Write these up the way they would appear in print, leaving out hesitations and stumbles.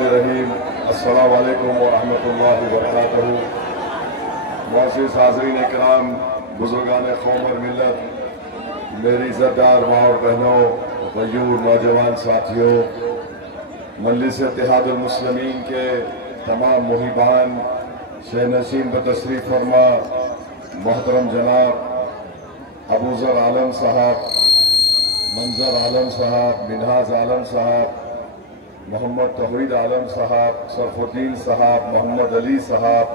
बिस्मिल्लाहिर्रहमानिर्रहीम। अस्सलामु अलैकुम व रहमतुल्लाहि व बरकातहू। मुअज़्ज़िज़ हाज़रीन इकराम, बुज़ुर्गान कौम और मिल्लत, मेरी इज़्ज़तदार माँ और बहनों, गयूर नौजवान साथियों, मजलिस इत्तेहादुल मुस्लिमीन के तमाम मुहिबान, शहनशीन बतशरीफ फरमा मोहतरम जनाब अबूज़र आलम साहब, मंजर आलम साहब, मिनहाज आलम साहब, मोहम्मद तौहीद आलम साहब, सरफुद्दीन साहब, मोहम्मद अली साहब,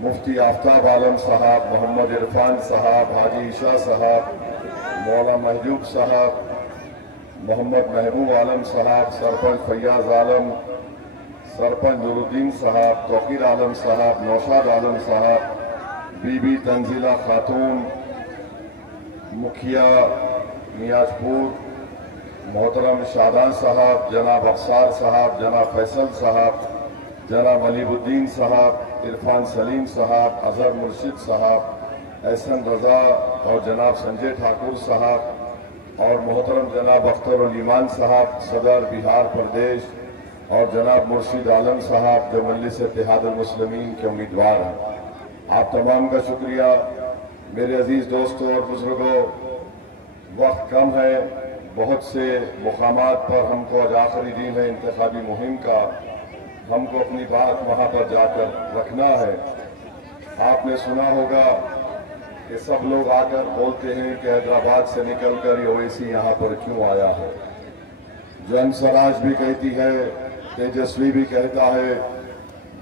मुफ्ती आफ्ताब आलम साहब, मोहम्मद इरफान साहब, हाजी ईशा साहब, मौला महजूब साहब, मोहम्मद महबूब आलम साहब, सरपंच फैयाज आलम, सरपंच नूरुद्दीन साहब, तौकीर आलम साहब, नौशाद आलम साहब, बीबी तंजीला खातून, मुखिया मियाजपुर मोहतरम शादान साहब, जनाब अफसार साहब, जनाब फैसल साहब, जनाब अलीबुद्दीन साहब, इरफान सलीम साहब, अजहर मुर्शिद साहब, एहसन रजा और जनाब संजय ठाकुर साहब और मोहतरम जनाब अख्तर ईमान साहब सदर बिहार प्रदेश और जनाब मुर्शिद आलम साहब जो मजलिस इत्तेहादुल मुस्लिमीन के उम्मीदवार हैं। आप तमाम का शुक्रिया। मेरे अजीज दोस्तों और बुजुर्गों, वक्त कम है, बहुत से मुकामात पर हमको आज आखिरी दिन है इंतखाबी मुहिम का, हमको अपनी बात वहां पर जाकर रखना है। आपने सुना होगा कि सब लोग आकर बोलते हैं कि हैदराबाद से निकलकर ये ओवैसी यहाँ पर क्यों आया है। जन स्वराज भी कहती है, तेजस्वी भी कहता है,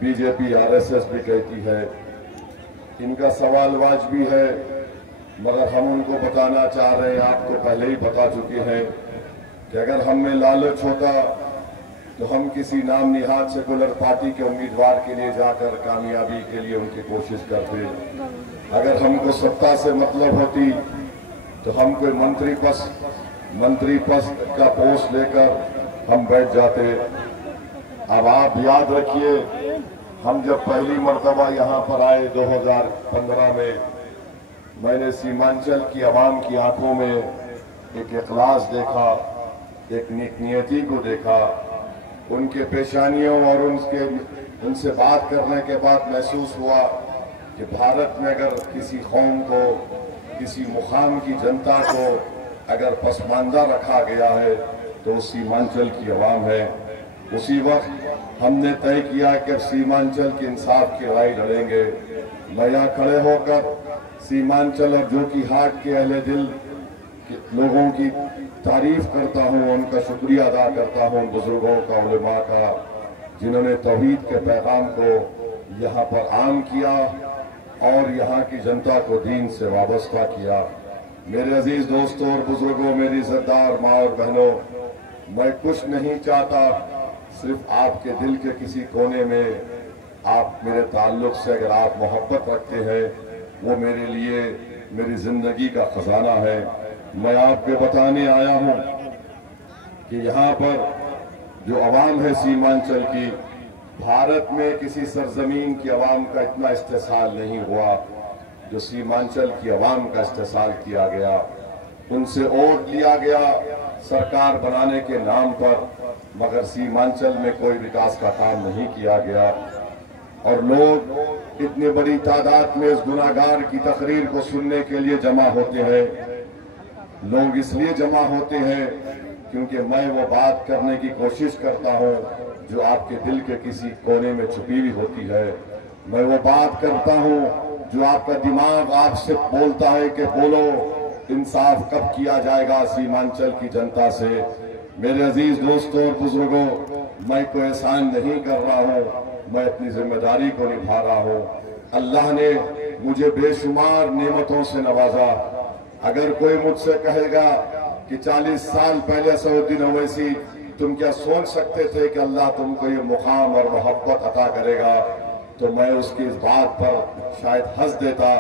बीजेपी आरएसएस भी कहती है। इनका सवाल वाजिबी है, मगर हम उनको बताना चाह रहे हैं, आपको पहले ही बता चुके हैं कि अगर हम में लालच होता तो हम किसी नाम निहाद सेकुलर पार्टी के उम्मीदवार के लिए जाकर कामयाबी के लिए उनकी कोशिश करते। अगर हमको सत्ता से मतलब होती तो हम कोई मंत्री पद का पोस्ट लेकर हम बैठ जाते। अब आप याद रखिए, हम जब पहली मर्तबा यहाँ पर आए 2015 में, मैंने सीमांचल की आवाम की आंखों में एक इखलास देखा, एक नेकनियती को देखा। उनके पेशानियों और उनसे बात करने के बाद महसूस हुआ कि भारत में अगर किसी कौम को, किसी मुकाम की जनता को अगर पसमानदा रखा गया है तो सीमांचल की आवाम है। उसी वक्त हमने तय किया कि अब सीमांचल के इंसाफ की लड़ाई लड़ेंगे। मैं यहाँ खड़े होकर सीमांचल और जोकीहाट के अहले दिल लोगों की तारीफ करता हूँ, उनका शुक्रिया अदा करता हूँ, बुजुर्गों का, उलेमा का, जिन्होंने तौहीद के पैगाम को यहाँ पर आम किया और यहाँ की जनता को दीन से वाबस्ता किया। मेरे अजीज दोस्तों और बुजुर्गों, मेरी इज़्ज़तदार माँ और बहनों, मैं कुछ नहीं चाहता, सिर्फ आपके दिल के किसी कोने में आप मेरे ताल्लुक से अगर आप मोहब्बत रखते हैं, वो मेरे लिए मेरी जिंदगी का खजाना है। मैं आपको बताने आया हूं कि यहाँ पर जो आवाम है सीमांचल की, भारत में किसी सरजमीन की आवाम का इतना इस्तेसाल नहीं हुआ जो सीमांचल की आवाम का इस्तेसाल किया गया। उनसे वोट लिया गया सरकार बनाने के नाम पर, मगर सीमांचल में कोई विकास का काम नहीं किया गया। और लोग इतनी बड़ी तादाद में इस गुनाहगार की तकरीर को सुनने के लिए जमा होते हैं। लोग इसलिए जमा होते हैं क्योंकि मैं वो बात करने की कोशिश करता हूं जो आपके दिल के किसी कोने में छुपी हुई होती है। मैं वो बात करता हूं जो आपका दिमाग आपसे बोलता है कि बोलो, इंसाफ कब किया जाएगा सीमांचल की जनता से। मेरे अजीज दोस्तों और बुजुर्गों, मैं कोई एहसान नहीं कर रहा हूं, मैं अपनी जिम्मेदारी को निभा रहा हूं। अल्लाह ने मुझे बेशुमार नेमतों से नवाजा। अगर कोई मुझसे कहेगा कि 40 साल पहले सऊद्दीन ओवैसी तुम क्या सोच सकते थे कि अल्लाह तुमको ये मुकाम और मोहब्बत अता करेगा, तो मैं उसकी इस बात पर शायद हंस देता,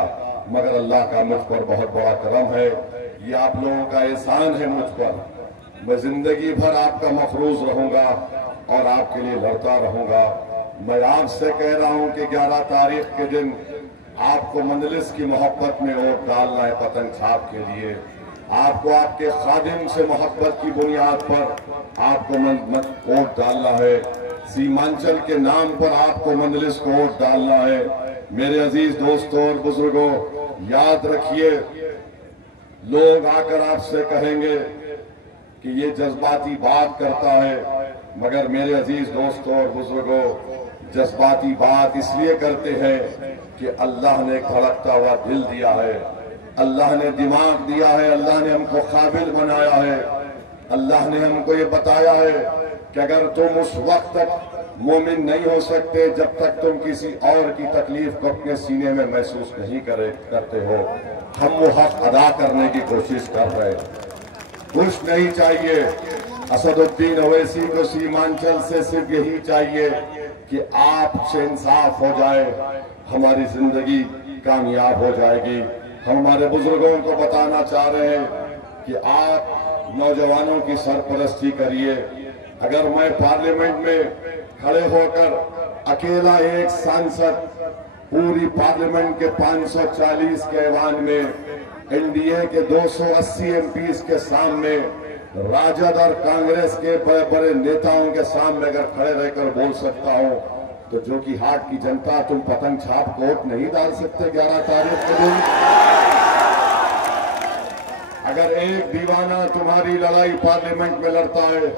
मगर अल्लाह का मुझ पर बहुत बड़ा करम है। ये आप लोगों का एहसान है मुझ पर। मैं जिंदगी भर आपका मफरूज रहूंगा और आपके लिए लड़ता रहूंगा। मैं आपसे कह रहा हूं कि 11 तारीख के दिन आपको मजलिस की मोहब्बत में वोट डालना है, पतंग छाप के लिए। आपको आपके खादिम से मोहब्बत की बुनियाद पर आपको वोट डालना है। सीमांचल के नाम पर आपको मंजलिस को वोट डालना है। मेरे अजीज दोस्तों और बुजुर्गों, याद रखिए, लोग आकर आपसे कहेंगे कि ये जज्बाती बात करता है, मगर मेरे अजीज दोस्तों और बुजुर्गों, जज्बाती बात इसलिए करते हैं कि अल्लाह ने धड़कता हुआ दिल दिया है, अल्लाह ने दिमाग दिया है, अल्लाह ने हमको काबिल बनाया है। अल्लाह ने हमको ये बताया है कि अगर तुम उस वक्त तक मोमिन नहीं हो सकते जब तक तुम किसी और की तकलीफ को अपने सीने में महसूस नहीं करते हो। हम वो हक अदा करने की कोशिश कर रहे हैं। कुछ नहीं चाहिए, असदुद्दीन ओवैसी को सीमांचल से सिर्फ यही चाहिए कि आपसे इंसाफ हो जाए, हमारी जिंदगी कामयाब हो जाएगी। हम हमारे बुजुर्गों को बताना चाह रहे हैं कि आप नौजवानों की सरपरस्ती करिए। अगर मैं पार्लियामेंट में खड़े होकर अकेला एक सांसद पूरी पार्लियामेंट के 540 के ऐवान में एनडीए के 280 एमपीज के सामने राजद और कांग्रेस के बड़े बड़े नेताओं के सामने अगर खड़े रहकर बोल सकता हूं, तो जो कि हाट की जनता, तुम पतंग छाप वोट नहीं डाल सकते 11 तारीख के दिन। अगर एक दीवाना तुम्हारी लड़ाई पार्लियामेंट में लड़ता है,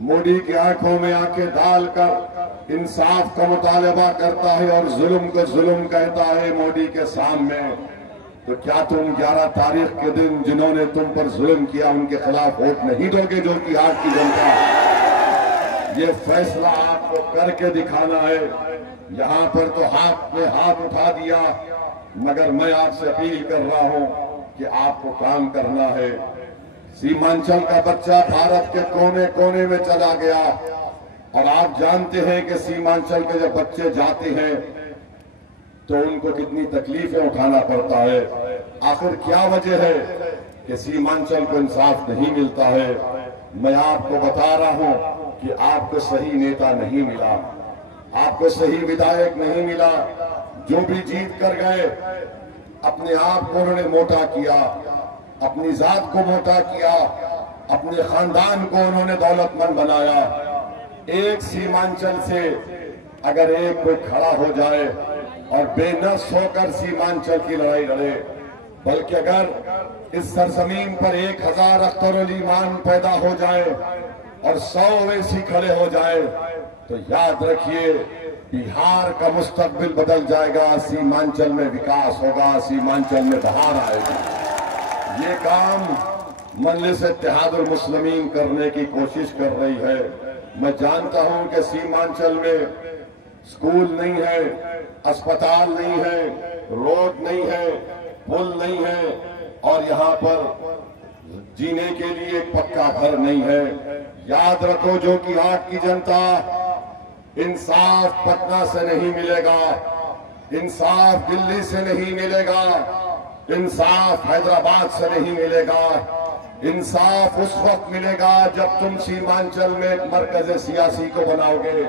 मोदी की आंखों में आंखें डालकर इंसाफ का मुतालबा करता है और जुल्म को जुल्म कहता है मोदी के सामने, तो क्या तुम 11 तारीख के दिन जिन्होंने तुम पर जुल्म किया उनके खिलाफ वोट नहीं दोगे? जो कि हाट की जनता, ये फैसला आपको करके दिखाना है। यहां पर तो हाथ में हाथ उठा दिया, मगर मैं आपसे अपील कर रहा हूं कि आपको काम करना है। सीमांचल का बच्चा भारत के कोने कोने में चला गया, और आप जानते हैं कि सीमांचल के जब बच्चे जाते हैं तो उनको कितनी तकलीफें उठाना पड़ता है। आखिर क्या वजह है कि सीमांचल को इंसाफ नहीं मिलता है? मैं आपको बता रहा हूं कि आपको सही नेता नहीं मिला, आपको सही विधायक नहीं मिला। जो भी जीत कर गए, अपने आप को उन्होंने मोटा किया, अपनी जात को मोटा किया, अपने खानदान को उन्होंने दौलतमंद बनाया। एक सीमांचल से अगर एक कोई खड़ा हो जाए और बेनस होकर सीमांचल की लड़ाई लड़े, बल्कि अगर इस सरजमीन पर 1000 अख्तरुल ईमान पैदा हो जाए और 100 वैसी खड़े हो जाए, तो याद रखिए बिहार का मुस्तकबिल बदल जाएगा, सीमांचल में विकास होगा, सीमांचल में बहार आएगी। ये काम मजलिस इत्तेहादुल मुस्लिमीन करने की कोशिश कर रही है। मैं जानता हूं कि सीमांचल में स्कूल नहीं है, अस्पताल नहीं है, रोड नहीं है, पुल नहीं है, और यहां पर जीने के लिए एक पक्का घर नहीं है। याद रखो, जो कि हाट की जनता, इंसाफ पटना से नहीं मिलेगा, इंसाफ दिल्ली से नहीं मिलेगा, इंसाफ हैदराबाद से नहीं मिलेगा। इंसाफ उस वक्त मिलेगा जब तुम सीमांचल में एक मरकज सियासी को बनाओगे।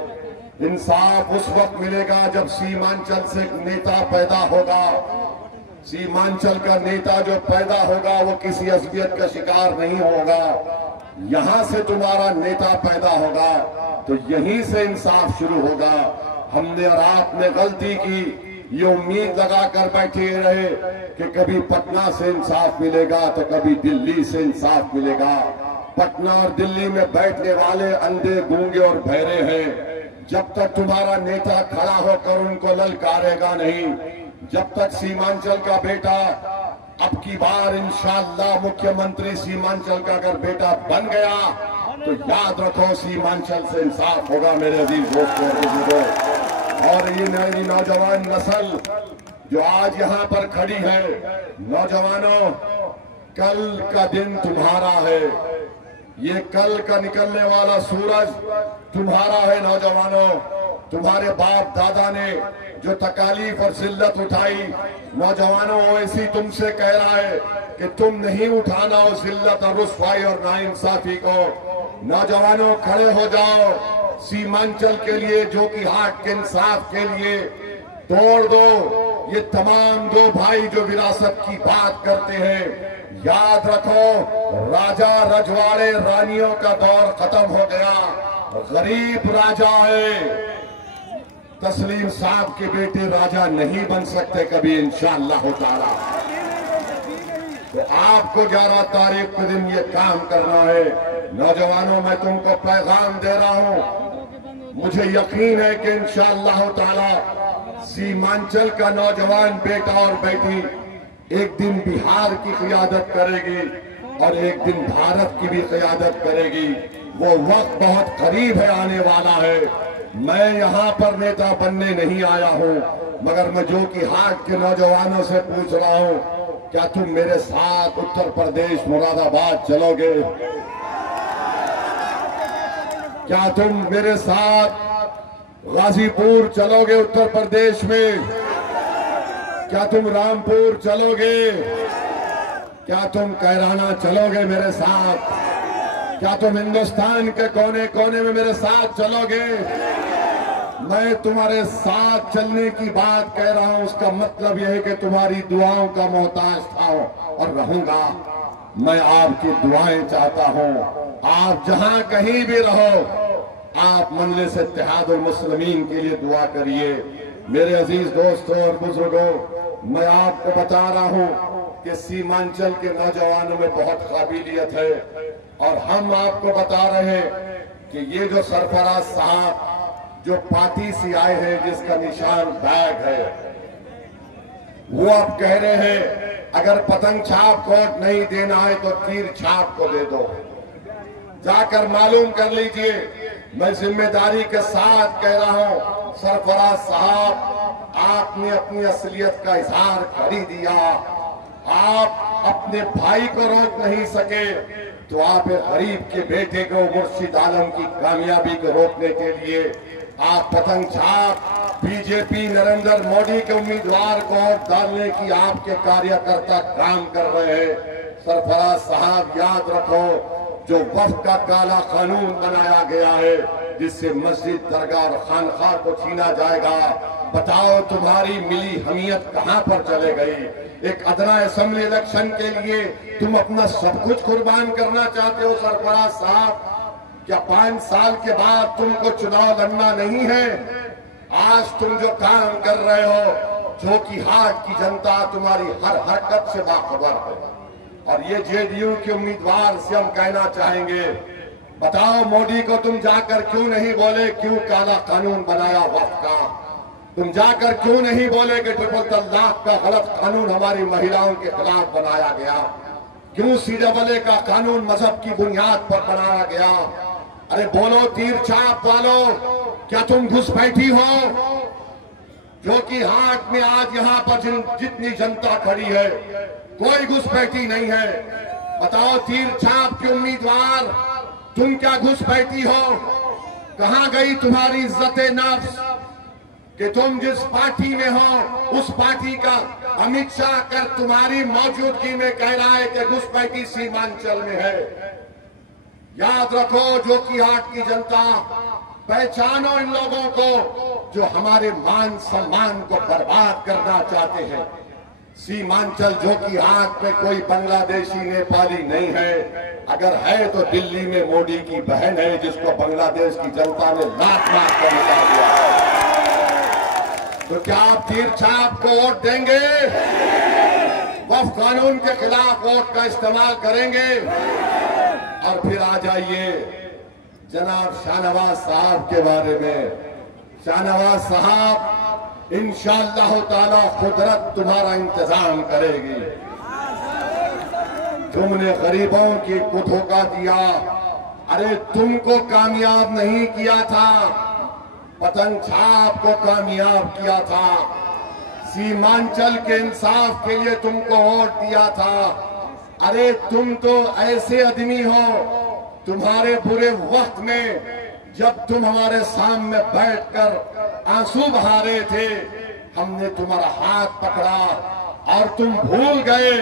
इंसाफ उस वक्त मिलेगा जब सीमांचल से एक नेता पैदा होगा। सीमांचल का नेता जो पैदा होगा वो किसी असबियत का शिकार नहीं होगा। यहां से तुम्हारा नेता पैदा होगा, तो यहीं से इंसाफ शुरू होगा। हमने और आपने गलती की, ये उम्मीद लगाकर बैठे रहे कि कभी पटना से इंसाफ मिलेगा तो कभी दिल्ली से इंसाफ मिलेगा। पटना और दिल्ली में बैठने वाले अंधे, गूंगे और बहरे हैं। जब तक तुम्हारा नेता खड़ा होकर उनको ललकारेगा नहीं, जब तक सीमांचल का बेटा अब की बार इंशाअल्लाह मुख्यमंत्री सीमांचल का अगर बेटा बन गया, तो याद रखो सीमांचल से इंसाफ होगा मेरे अजीज दोस्तों और बुजुर्गों। और ये नई नौजवान नस्ल जो आज यहाँ पर खड़ी है, नौजवानों, कल का दिन तुम्हारा है। ये कल का निकलने वाला सूरज तुम्हारा है। नौजवानों, तुम्हारे बाप दादा ने जो तकालीफ और जिल्लत उठाई, नौजवानों ऐसी तुमसे कह रहा है कि तुम नहीं उठाना उस जिल्लत और रुसवाई और नाइंसाफी को। नौजवानों, खड़े हो जाओ सीमांचल के लिए, जो कि हाट के इंसाफ के लिए। तोड़ दो ये तमाम दो भाई जो विरासत की बात करते हैं। याद रखो, राजा रजवाड़े रानियों का दौर खत्म हो गया। गरीब राजा है, तस्लीम साहब के बेटे राजा नहीं बन सकते कभी इंशाअल्लाह ताला। तो आपको 11 तारीख के दिन ये काम करना है। नौजवानों, मैं तुमको पैगाम दे रहा हूं, मुझे यकीन है कि इंशाअल्लाह ताला सीमांचल का नौजवान बेटा और बेटी एक दिन बिहार की क़ियादत करेगी और एक दिन भारत की भी क़ियादत करेगी। वो वक्त बहुत करीब है, आने वाला है। मैं यहाँ पर नेता बनने नहीं आया हूँ, मगर मैं जो कि हाट के नौजवानों से पूछ रहा हूँ, क्या तुम मेरे साथ उत्तर प्रदेश मुरादाबाद चलोगे? क्या तुम मेरे साथ गाजीपुर चलोगे उत्तर प्रदेश में? क्या तुम रामपुर चलोगे? क्या तुम कैराना चलोगे मेरे साथ? क्या तुम हिंदुस्तान के कोने कोने में मेरे साथ चलोगे? मैं तुम्हारे साथ चलने की बात कह रहा हूं, उसका मतलब यह है कि तुम्हारी दुआओं का मोहताज था और रहूंगा। मैं आपकी दुआएं चाहता हूं। आप जहां कहीं भी रहो, आप मजलिस इत्तेहादुल मुस्लिमीन के लिए दुआ करिए। मेरे अजीज दोस्तों और बुजुर्गों, मैं आपको बता रहा हूं कि सीमांचल के नौजवानों में बहुत काबिलियत है और हम आपको बता रहे हैं कि ये जो सरफराज साहब जो पार्टी से आए हैं, जिसका निशान बैग है, वो अब कह रहे हैं अगर पतंग छाप को नहीं देना है तो तीर छाप को दे दो। जाकर मालूम कर लीजिए। मैं जिम्मेदारी के साथ कह रहा हूं, सरफराज साहब, आपने अपनी असलियत का इजहार कर ही दिया। आप अपने भाई को रोक नहीं सके तो आप गरीब के बेटे को, मुर्शिद आलम की कामयाबी को रोकने के लिए आप पतंग छाप बीजेपी नरेंद्र मोदी के उम्मीदवार को वोट डालने की आपके कार्यकर्ता काम कर रहे हैं। सरफराज साहब, याद रखो, जो वक्फ का काला कानून बनाया गया है, जिससे मस्जिद, दरगाह और खानखाह को छीना जाएगा, बताओ तुम्हारी मिली हमीयत कहां पर चले गई? एक अदना असेंबली इलेक्शन के लिए तुम अपना सब कुछ कुर्बान करना चाहते हो सरफराज साहब? क्या 5 साल के बाद तुमको चुनाव लड़ना नहीं है? आज तुम जो काम कर रहे हो, जो कि हाट की जनता तुम्हारी हर हरकत से बाखबर है। और ये जेडीयू के उम्मीदवार से हम कहना चाहेंगे, बताओ मोदी को तुम जाकर क्यों नहीं बोले क्यों काला कानून बनाया वक्फ का? तुम जाकर क्यों नहीं बोले कि ट्रिपल तलाक का गलत कानून हमारी महिलाओं के खिलाफ बनाया गया? क्यों CAA का कानून मजहब की बुनियाद पर बनाया गया? अरे बोलो तीर छाप वालों, क्या तुम घुसपैठी हो? जो कि हाट में आज यहाँ पर जितनी जनता खड़ी है, कोई घुसपैठी नहीं है। बताओ तीर छाप के उम्मीदवार, तुम क्या घुसपैठी हो? कहां गई तुम्हारी इज्जत नफ्स कि तुम जिस पार्टी में हो उस पार्टी का अमित शाह कर तुम्हारी मौजूदगी में कह रहा है कि घुसपैठी सीमांचल में है। याद रखो, जो कि हाट की जनता, पहचानो इन लोगों को जो हमारे मान सम्मान को बर्बाद करना चाहते हैं। सीमांचल जो कि हाट में कोई बांग्लादेशी, नेपाली नहीं है। अगर है तो दिल्ली में मोदी की बहन है, जिसको बांग्लादेश की जनता ने लात मार कर निकाल दिया। तो क्या आप तीर छाप को वोट देंगे? वक्फ कानून के खिलाफ वोट का इस्तेमाल करेंगे? और फिर आ जाइए जनाब शाहनवाज साहब के बारे में। शाहनवाज साहब, इंशाअल्लाह ताला कुदरत तुम्हारा इंतजाम करेगी। तुमने गरीबों की को धोखा दिया। अरे तुमको कामयाब नहीं किया था, पतंग छाप को कामयाब किया था। सीमांचल के इंसाफ के लिए तुमको वोट दिया था। अरे तुम तो ऐसे आदमी हो, तुम्हारे बुरे वक्त में जब तुम हमारे सामने बैठकर आंसू बहा रहे थे, हमने तुम्हारा हाथ पकड़ा और तुम भूल गए।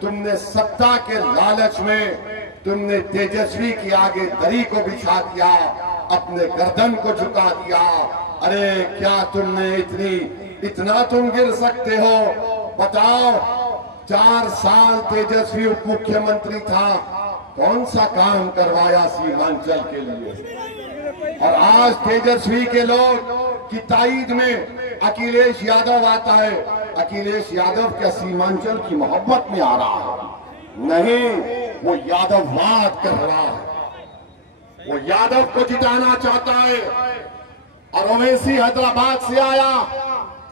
तुमने सत्ता के लालच में तुमने तेजस्वी की आगे दरी को बिछा दिया, अपने गर्दन को झुका दिया। अरे क्या तुमने इतना तुम गिर सकते हो? बताओ, 4 साल तेजस्वी उप मुख्यमंत्री था, कौन सा काम करवाया सीमांचल के लिए? और आज तेजस्वी के लोग की ताईद में अखिलेश यादव आता है। अखिलेश यादव क्या सीमांचल की मोहब्बत में आ रहा है? नहीं, वो यादववाद कर रहा है। वो यादव को जिताना चाहता है। और ओवैसी हैदराबाद से आया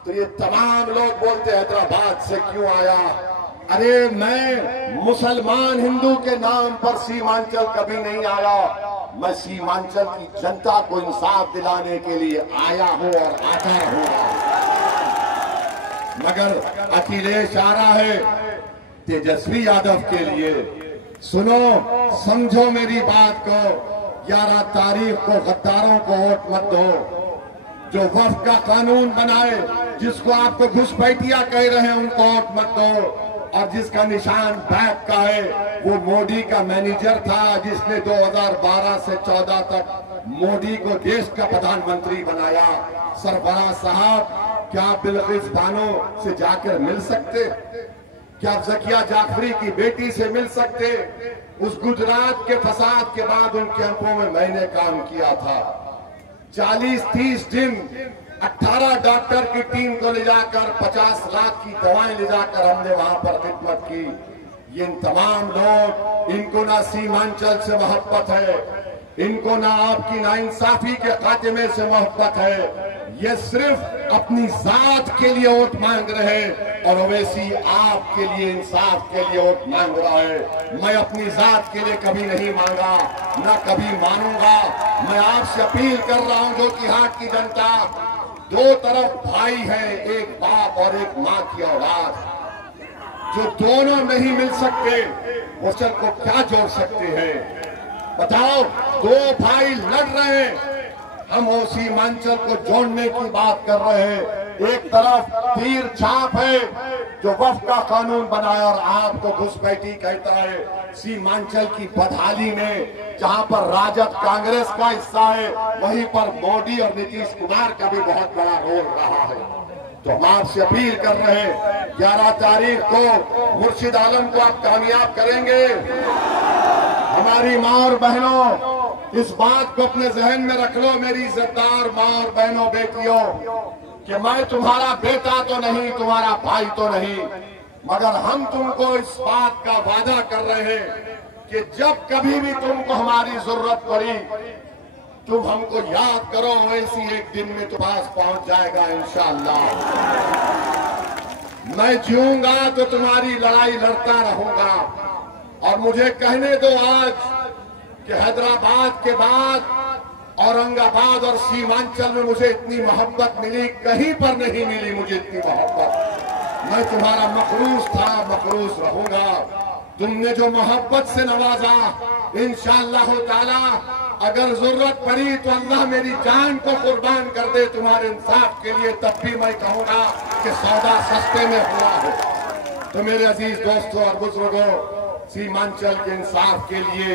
तो ये तमाम लोग बोलते हैदराबाद से क्यों आया? अरे मैं मुसलमान हिंदू के नाम पर सीमांचल कभी नहीं आया। मैं सीमांचल की जनता को इंसाफ दिलाने के लिए आया हूं और आता रहूंगा। मगर अखिलेश आ रहा है तेजस्वी यादव के लिए। सुनो, समझो मेरी बात को। 11 तारीख को गद्दारों को वोट मत दो। जो वक्फ का कानून बनाए, जिसको आपको घुसपैठिया कह रहे हैं, उनको वोट मत दो। और जिसका निशान बैक का है, वो मोदी का मैनेजर था, जिसने 2012 से 14 तक मोदी को देश का प्रधानमंत्री बनाया। सरफराज साहब, क्या आप बिल्किस बानो से जाकर मिल सकते? क्या आप जकिया जाफरी की बेटी से मिल सकते? उस गुजरात के फसाद के बाद उन कैंपों में मैंने काम किया था। 40-30 दिन 18 डॉक्टर की टीम को ले जाकर 50 लाख की दवाएं ले जाकर हमने वहां पर खिदमत की। ये तमाम लोग, इनको ना सीमांचल से मोहब्बत है, इनको ना आपकी नाइंसाफी के खात्मे से मोहब्बत है। ये सिर्फ अपनी जात के लिए वोट मांग रहे हैं। और ओवैसी आपके लिए, इंसाफ के लिए वोट मांग रहा है। मैं अपनी जात के लिए कभी नहीं मांगा, ना कभी मानूंगा। मैं आपसे अपील कर रहा हूं, जो कि हाट की जनता, दो तरफ भाई है, एक बाप और एक मां की औलाद, जो दोनों नहीं मिल सकते, वो चल को क्या जोड़ सकते हैं? बताओ, दो भाई लड़ रहे हैं, हम वो सीमांचल को जोड़ने की बात कर रहे हैं। एक तरफ तीर छाप है जो वक्फ का कानून बनाया और आपको घुसपैठी कहता है। सीमांचल की बदहाली में जहां पर राजद कांग्रेस का हिस्सा है, वहीं पर मोदी और नीतीश कुमार का भी बहुत बड़ा रोल रहा है। तो हम आपसे अपील कर रहे हैं, 11 तारीख को मुर्शिद आलम को आप कामयाब करेंगे। हमारी माँ और बहनों, इस बात को अपने जहन में रख लो, मेरी इज्जतदार माँ और बहनों, बेटियों, कि मैं तुम्हारा बेटा तो नहीं, तुम्हारा भाई तो नहीं, मगर हम तुमको इस बात का वादा कर रहे हैं कि जब कभी भी तुमको हमारी जरूरत पड़ी, तुम हमको याद करो। वैसी एक दिन में तुम्हारे पास पहुंच जाएगा इंशाअल्लाह। मैं जीऊंगा तो तुम्हारी लड़ाई लड़ता रहूंगा। और मुझे कहने दो आज कि हैदराबाद के बाद औरंगाबाद और सीमांचल में मुझे इतनी मोहब्बत मिली, कहीं पर नहीं मिली मुझे इतनी मोहब्बत। मैं तुम्हारा मखरूस था, मखरूस रहूंगा। तुमने जो मोहब्बत से नवाजा, इंशाअल्लाह ताला अगर जरूरत पड़ी तो अल्लाह मेरी जान को कुर्बान कर दे तुम्हारे इंसाफ के लिए, तब भी मैं कहूंगा कि सौदा सस्ते में हुआ है। तो मेरे अजीज दोस्तों और बुजुर्गों, सीमांचल के इंसाफ के लिए,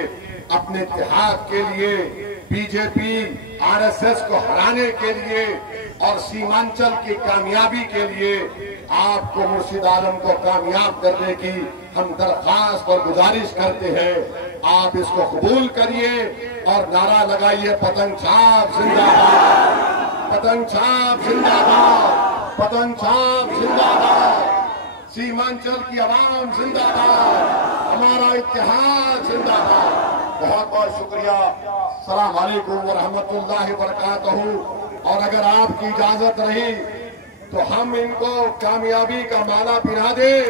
अपने इत्तेहाद के लिए, बीजेपी आरएसएस को हराने के लिए और सीमांचल की कामयाबी के लिए आपको मुर्शिद आलम को कामयाब करने की हम दरख्वास्त और गुजारिश करते हैं। आप इसको कबूल करिए और नारा लगाइए, पतंग छाप जिंदाबाद, पतंग छाप जिंदाबाद, पतंग छाप जिंदाबाद, सीमांचल की आवाम जिंदाबाद, हमारा इत्तेहाद जिंदाबाद। बहुत बहुत शुक्रिया। अस्सलाम वालेकुम व रहमतुल्लाहि व बरकातहू। और अगर आपकी इजाजत रही तो हम इनको कामयाबी का माला पिना दें।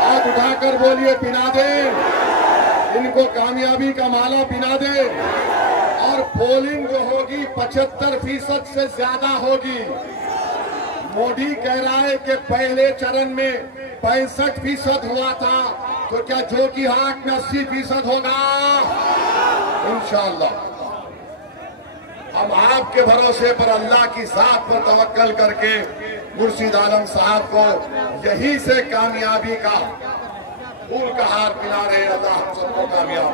हाथ उठाकर बोलिए, पिना दें, इनको कामयाबी का माला पिना दें। और पोलिंग जो होगी 75% से ज्यादा होगी। मोदी कह रहा है कि पहले चरण में 65% हुआ था, तो क्या जोकीहाट में 80% होगा? इंशाअल्लाह। हम आपके भरोसे पर, अल्लाह की जात पर तवक्कल करके मुर्शिद आलम साहब को यही से कामयाबी का फूल का हार पिला रहे। अल्लाह हम सबको कामयाब।